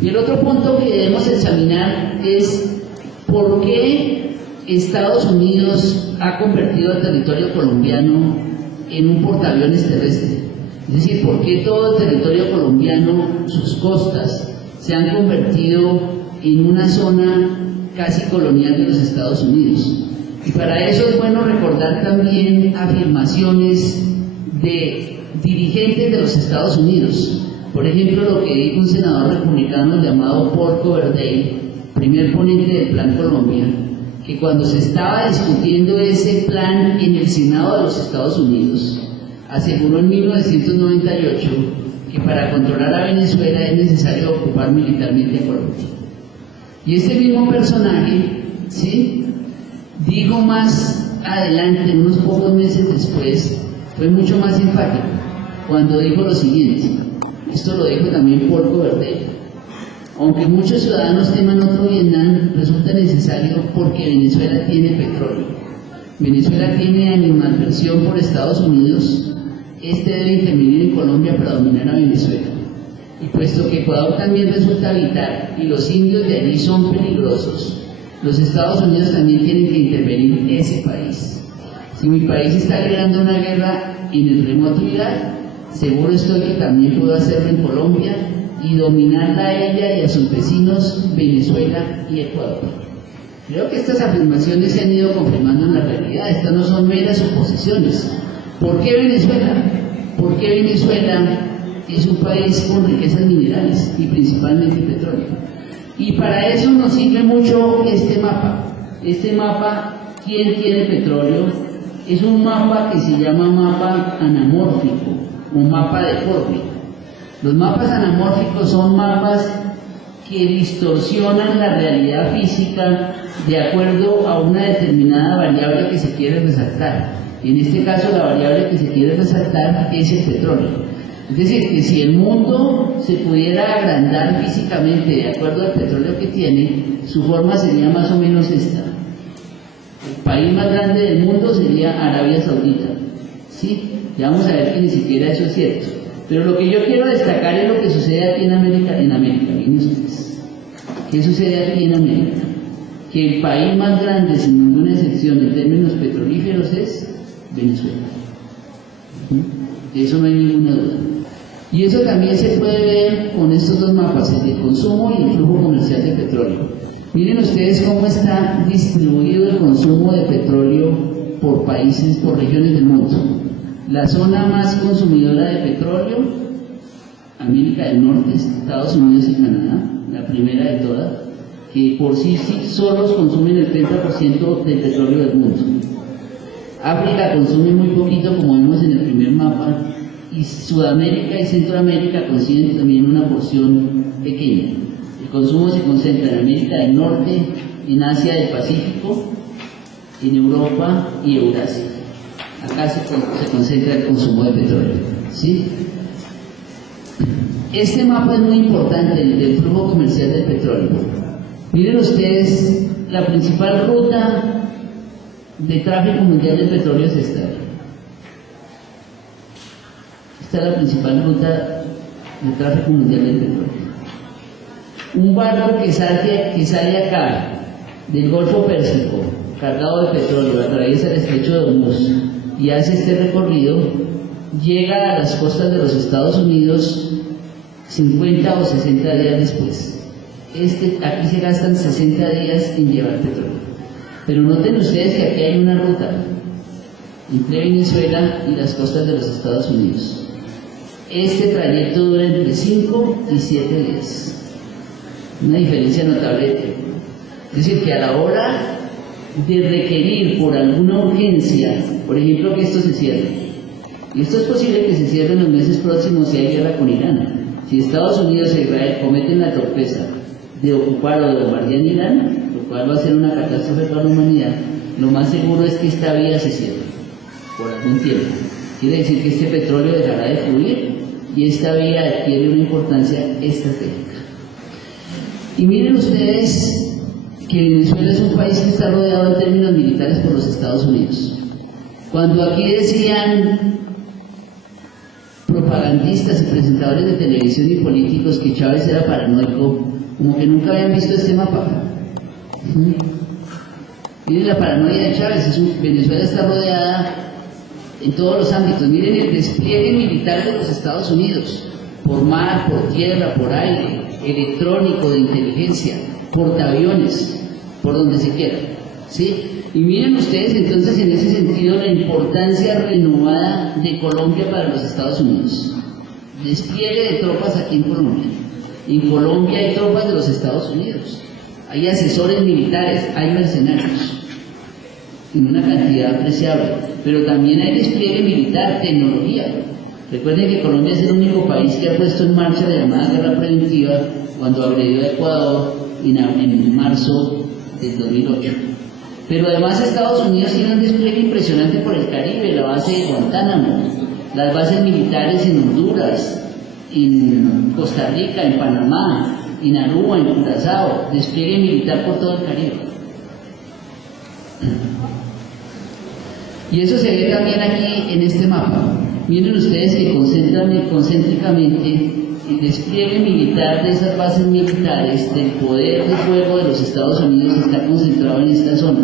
Y el otro punto que debemos examinar es por qué Estados Unidos ha convertido al territorio colombiano en un portaaviones terrestre. Es decir, por qué todo el territorio colombiano, sus costas, se han convertido en una zona casi colonial de los Estados Unidos. Y para eso es bueno recordar también afirmaciones de dirigentes de los Estados Unidos. Por ejemplo, lo que dijo un senador republicano llamado Paul Coverdale, primer ponente del Plan Colombia, que cuando se estaba discutiendo ese plan en el Senado de los Estados Unidos, aseguró en 1998 que para controlar a Venezuela es necesario ocupar militarmente a Colombia. Y este mismo personaje, ¿sí?, dijo más adelante, unos pocos meses después, fue mucho más enfático, cuando dijo lo siguiente, esto lo dijo también Paul Coverdale: aunque muchos ciudadanos teman otro Vietnam, resulta necesario porque Venezuela tiene petróleo. Venezuela tiene animadversión por Estados Unidos, este debe intervenir en Colombia para dominar a Venezuela. Y puesto que Ecuador también resulta vital y los indios de allí son peligrosos, los Estados Unidos también tienen que intervenir en ese país. Si mi país está creando una guerra en el remoto Irak, seguro estoy que también puedo hacerlo en Colombia y dominarla a ella y a sus vecinos Venezuela y Ecuador. Creo que estas afirmaciones se han ido confirmando en la realidad, estas no son meras suposiciones. ¿Por qué Venezuela? Porque Venezuela es un país con riquezas minerales y principalmente petróleo. Y para eso nos sirve mucho este mapa. Este mapa, ¿quién tiene petróleo? Es un mapa que se llama mapa anamórfico, un mapa deforme. Los mapas anamórficos son mapas que distorsionan la realidad física de acuerdo a una determinada variable que se quiere resaltar. En este caso, la variable que se quiere resaltar es el petróleo. Es decir, que si el mundo se pudiera agrandar físicamente de acuerdo al petróleo que tiene, su forma sería más o menos esta. El país más grande del mundo sería Arabia Saudita. ¿Sí? Ya vamos a ver que ni siquiera eso es cierto. Pero lo que yo quiero destacar es lo que sucede aquí en América. Miren ustedes. ¿Qué sucede aquí en América? Que el país más grande, sin ninguna excepción en términos petrolíferos, es Venezuela. De eso no hay ninguna duda. Y eso también se puede ver con estos dos mapas, el de consumo y el flujo comercial de petróleo. Miren ustedes cómo está distribuido el consumo de petróleo por países, por regiones del mundo. La zona más consumidora de petróleo, América del Norte, Estados Unidos y Canadá, la primera de todas, que por sí solos consumen el 30% del petróleo del mundo. África consume muy poquito, como vemos en el primer mapa, y Sudamérica y Centroamérica consiguen también una porción pequeña. El consumo se concentra en América del Norte, en Asia del Pacífico, en Europa y Eurasia. Acá se concentra el consumo de petróleo, ¿sí? Este mapa es muy importante, el del flujo comercial del petróleo. Miren ustedes, la principal ruta de tráfico mundial del petróleo es esta. Esta es la principal ruta de tráfico mundial del petróleo. Un barco que sale acá del Golfo Pérsico, cargado de petróleo, atraviesa el estrecho de Hormuz y hace este recorrido, llega a las costas de los Estados Unidos 50 o 60 días después. Aquí se gastan 60 días en llevar petróleo. Pero noten ustedes que aquí hay una ruta entre Venezuela y las costas de los Estados Unidos. Este trayecto dura entre 5 y 7 días. Una diferencia notable de tiempo. Es decir, que a la hora de requerir por alguna urgencia, por ejemplo, que esto se cierre, y esto es posible que se cierre en los meses próximos si hay guerra con Irán. Si Estados Unidos e Israel cometen la torpeza de ocupar o de bombardear Irán, lo cual va a ser una catástrofe para la humanidad, lo más seguro es que esta vía se cierre por algún tiempo. Quiere decir que este petróleo dejará de fluir y esta vía adquiere una importancia estratégica. Y miren ustedes que Venezuela es un país que está rodeado en términos militares por los Estados Unidos. Cuando aquí decían propagandistas y presentadores de televisión y políticos que Chávez era paranoico, como que nunca habían visto este mapa. Miren la paranoia de Chávez, Venezuela está rodeada en todos los ámbitos. Miren el despliegue militar de los Estados Unidos, por mar, por tierra, por aire, electrónico, de inteligencia, portaaviones, por donde se quiera, ¿sí? Y miren ustedes entonces en ese sentido la importancia renovada de Colombia para los Estados Unidos. Despliegue de tropas aquí en Colombia. En Colombia hay tropas de los Estados Unidos, hay asesores militares, hay mercenarios, en una cantidad apreciable, pero también hay despliegue militar, tecnología. Recuerden que Colombia es el único país que ha puesto en marcha la llamada guerra preventiva cuando agredió a Ecuador en marzo del 2008. Pero además Estados Unidos tiene un despliegue impresionante por el Caribe, la base de Guantánamo, las bases militares en Honduras, en Costa Rica, en Panamá, en Aruba, en Curazao, despliegue militar por todo el Caribe. Y eso se ve también aquí en este mapa. Miren ustedes que concéntricamente el despliegue militar de esas bases militares, del poder de fuego de los Estados Unidos, está concentrado en esta zona,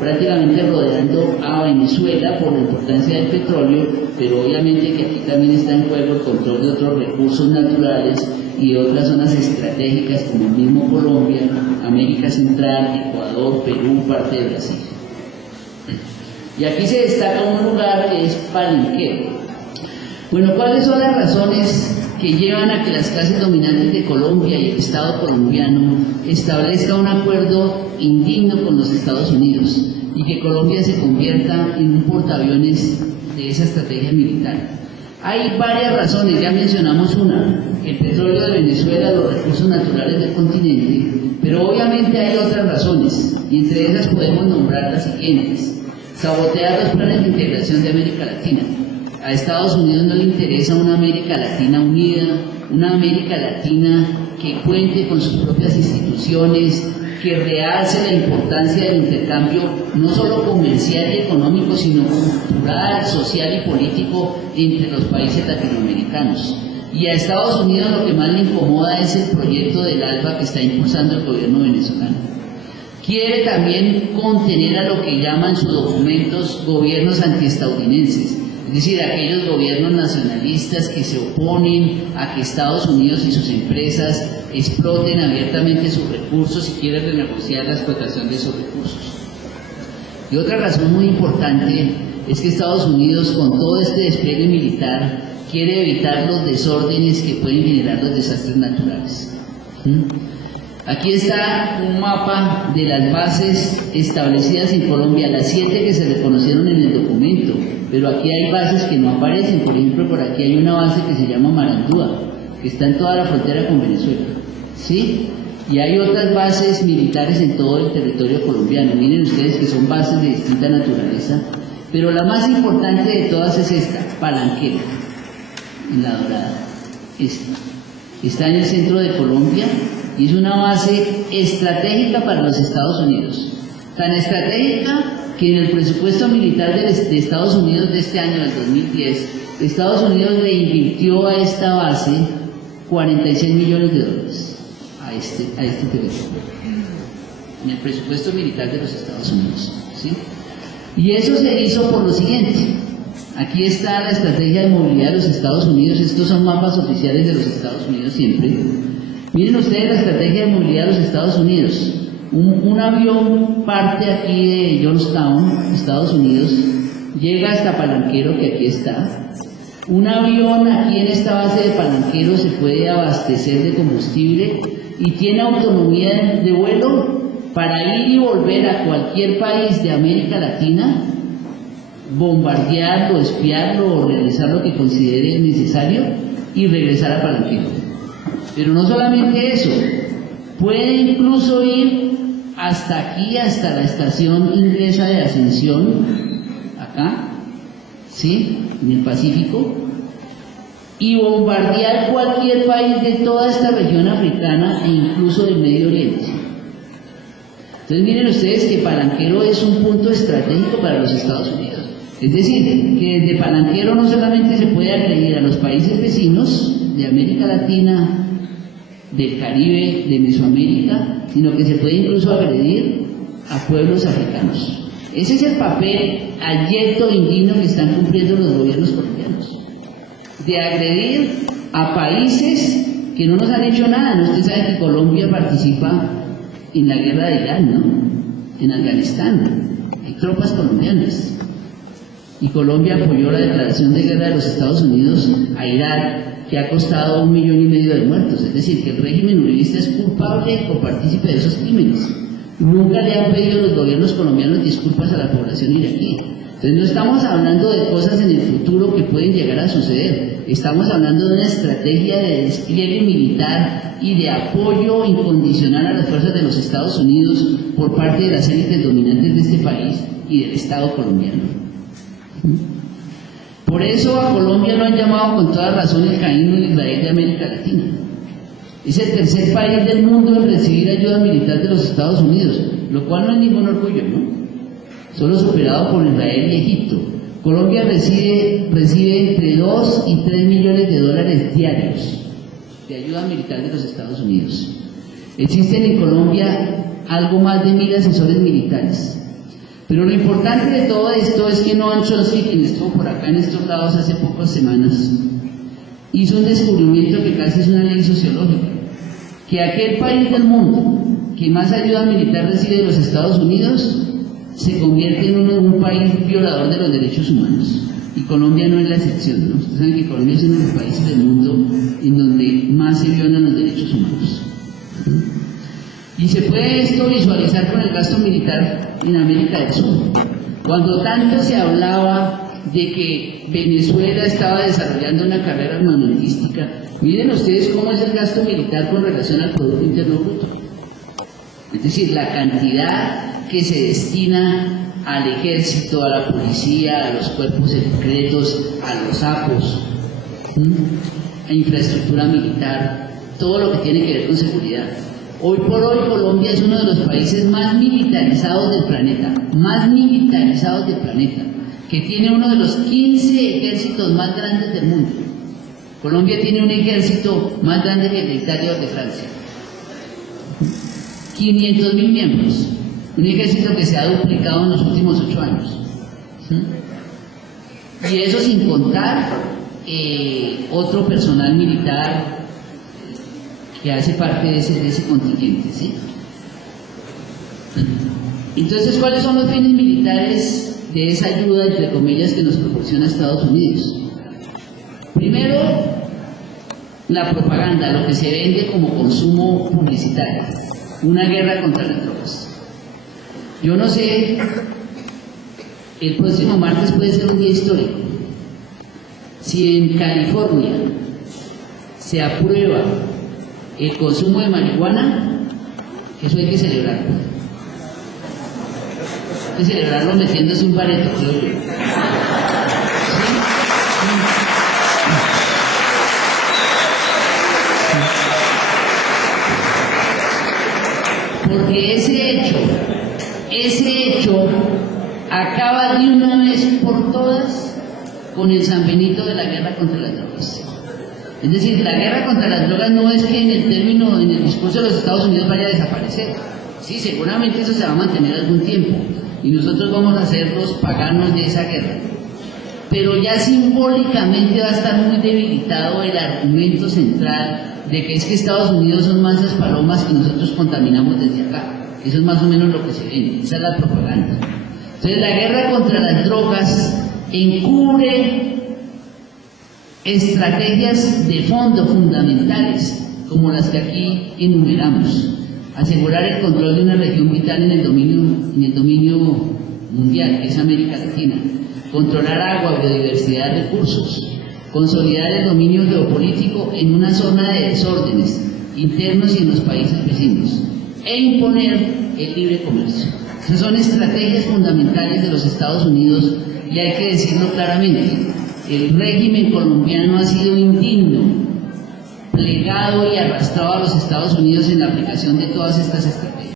prácticamente rodeando a Venezuela por la importancia del petróleo, pero obviamente que aquí también está en juego el control de otros recursos naturales y de otras zonas estratégicas como el mismo Colombia, América Central, Ecuador, Perú, parte de Brasil. Y aquí se destaca un lugar que es Palenquero. Bueno, ¿cuáles son las razones que llevan a que las clases dominantes de Colombia y el Estado colombiano establezcan un acuerdo indigno con los Estados Unidos y que Colombia se convierta en un portaaviones de esa estrategia militar? Hay varias razones, ya mencionamos una, el petróleo de Venezuela, los recursos naturales del continente, pero obviamente hay otras razones, y entre esas podemos nombrar las siguientes: sabotear los planes de integración de América Latina. A Estados Unidos no le interesa una América Latina unida, una América Latina que cuente con sus propias instituciones, que realce la importancia del intercambio no solo comercial y económico, sino cultural, social y político entre los países latinoamericanos. Y a Estados Unidos lo que más le incomoda es el proyecto del ALBA que está impulsando el gobierno venezolano. Quiere también contener a lo que llaman sus documentos gobiernos antiestadounidenses, es decir, aquellos gobiernos nacionalistas que se oponen a que Estados Unidos y sus empresas exploten abiertamente sus recursos y quieren renegociar la explotación de esos recursos. Y otra razón muy importante es que Estados Unidos, con todo este despliegue militar, quiere evitar los desórdenes que pueden generar los desastres naturales. Aquí está un mapa de las bases establecidas en Colombia, las 7 que se reconocieron en el documento, pero aquí hay bases que no aparecen. Por ejemplo, por aquí hay una base que se llama Marandúa, que está en toda la frontera con Venezuela, ¿sí? Y hay otras bases militares en todo el territorio colombiano. Miren ustedes que son bases de distinta naturaleza, pero la más importante de todas es esta, Palenquero, en La Dorada. Está en el centro de Colombia y es una base estratégica para los Estados Unidos. Tan estratégica que en el presupuesto militar de Estados Unidos de este año, del 2010, Estados Unidos le invirtió a esta base $46 millones a este territorio, en el presupuesto militar de los Estados Unidos, ¿sí? Y eso se hizo por lo siguiente. Aquí está la estrategia de movilidad de los Estados Unidos. Estos son mapas oficiales de los Estados Unidos siempre. Miren ustedes la estrategia de movilidad de los Estados Unidos. Un avión parte aquí de Johnstown, Estados Unidos, llega hasta Palenquero, que aquí está. Un avión aquí en esta base de Palenquero se puede abastecer de combustible y tiene autonomía de vuelo para ir y volver a cualquier país de América Latina, bombardearlo, espiarlo o realizar lo que considere necesario y regresar a Palenquero. Pero no solamente eso, puede incluso ir hasta aquí, hasta la estación inglesa de Ascensión, acá, ¿sí?, en el Pacífico, y bombardear cualquier país de toda esta región africana e incluso del Medio Oriente. Entonces miren ustedes que Palenquero es un punto estratégico para los Estados Unidos. Es decir, que desde palanquero no solamente se puede agredir a los países vecinos de América Latina, del Caribe, de Mesoamérica, sino que se puede incluso agredir a pueblos africanos. Ese es el papel abyecto e indigno que están cumpliendo los gobiernos colombianos, de agredir a países que no nos han hecho nada. ¿No? Usted sabe que Colombia participa en la guerra de Irán, ¿no? En Afganistán, hay tropas colombianas. Y Colombia apoyó la declaración de guerra de los Estados Unidos a Irak, que ha costado 1,5 millones de muertos. Es decir, que el régimen uribista es culpable o partícipe de esos crímenes. Nunca le han pedido a los gobiernos colombianos disculpas a la población iraquí. Entonces no estamos hablando de cosas en el futuro que pueden llegar a suceder. Estamos hablando de una estrategia de despliegue militar y de apoyo incondicional a las fuerzas de los Estados Unidos por parte de las élites dominantes de este país y del Estado colombiano. Por eso a Colombia lo han llamado con toda razón el Caín de Israel de América Latina. Es el tercer país del mundo en recibir ayuda militar de los Estados Unidos, lo cual no es ningún orgullo, ¿no? Solo superado por Israel y Egipto. Colombia recibe entre 2 y 3 millones de dólares diarios de ayuda militar de los Estados Unidos. Existen en Colombia algo más de 1.000 asesores militares. Pero lo importante de todo esto es que Noam Chomsky, quien estuvo por acá en estos lados hace pocas semanas, hizo un descubrimiento que casi es una ley sociológica, que aquel país del mundo que más ayuda militar recibe de los Estados Unidos se convierte en un país violador de los derechos humanos. Y Colombia no es la excepción, ¿no? Ustedes saben que Colombia es uno de los países del mundo en donde más se violan los derechos humanos. Y se puede esto visualizar con el gasto militar en América del Sur. Cuando tanto se hablaba de que Venezuela estaba desarrollando una carrera armamentística, miren ustedes cómo es el gasto militar con relación al Producto Interno Bruto. Es decir, la cantidad que se destina al ejército, a la policía, a los cuerpos secretos, a los APOS, a infraestructura militar, todo lo que tiene que ver con seguridad. Hoy por hoy Colombia es uno de los países más militarizados del planeta, que tiene uno de los 15 ejércitos más grandes del mundo. Colombia tiene un ejército más grande que el de Italia o de Francia. 500.000 miembros, un ejército que se ha duplicado en los últimos 8 años. Y eso sin contar otro personal militar que hace parte de ese contingente, ¿sí? Entonces, ¿cuáles son los fines militares de esa ayuda, entre comillas, que nos proporciona Estados Unidos? Primero, la propaganda, lo que se vende como consumo publicitario, una guerra contra las drogas. Yo no sé, el próximo martes puede ser un día histórico. Si en California se aprueba el consumo de marihuana, eso hay que celebrarlo. Hay que celebrarlo metiéndose un bareto, creo yo. Porque ese hecho acaba de una vez por todas con el San Benito de la guerra contra las drogas. Es decir, la guerra contra las drogas no es que en el discurso de los Estados Unidos vaya a desaparecer. Sí, seguramente eso se va a mantener algún tiempo y nosotros vamos a ser los paganos de esa guerra. Pero ya simbólicamente va a estar muy debilitado el argumento central de que es que Estados Unidos son mansas palomas que nosotros contaminamos desde acá. Eso es más o menos lo que se ve, esa es la propaganda. Entonces la guerra contra las drogas encubre estrategias de fondo fundamentales, como las que aquí enumeramos. Asegurar el control de una región vital en el dominio mundial, que es América Latina. Controlar agua, biodiversidad, recursos. Consolidar el dominio geopolítico en una zona de desórdenes internos y en los países vecinos. E imponer el libre comercio. Esas son estrategias fundamentales de los Estados Unidos y hay que decirlo claramente. El régimen colombiano ha sido indigno, plegado y arrastrado a los Estados Unidos en la aplicación de todas estas estrategias.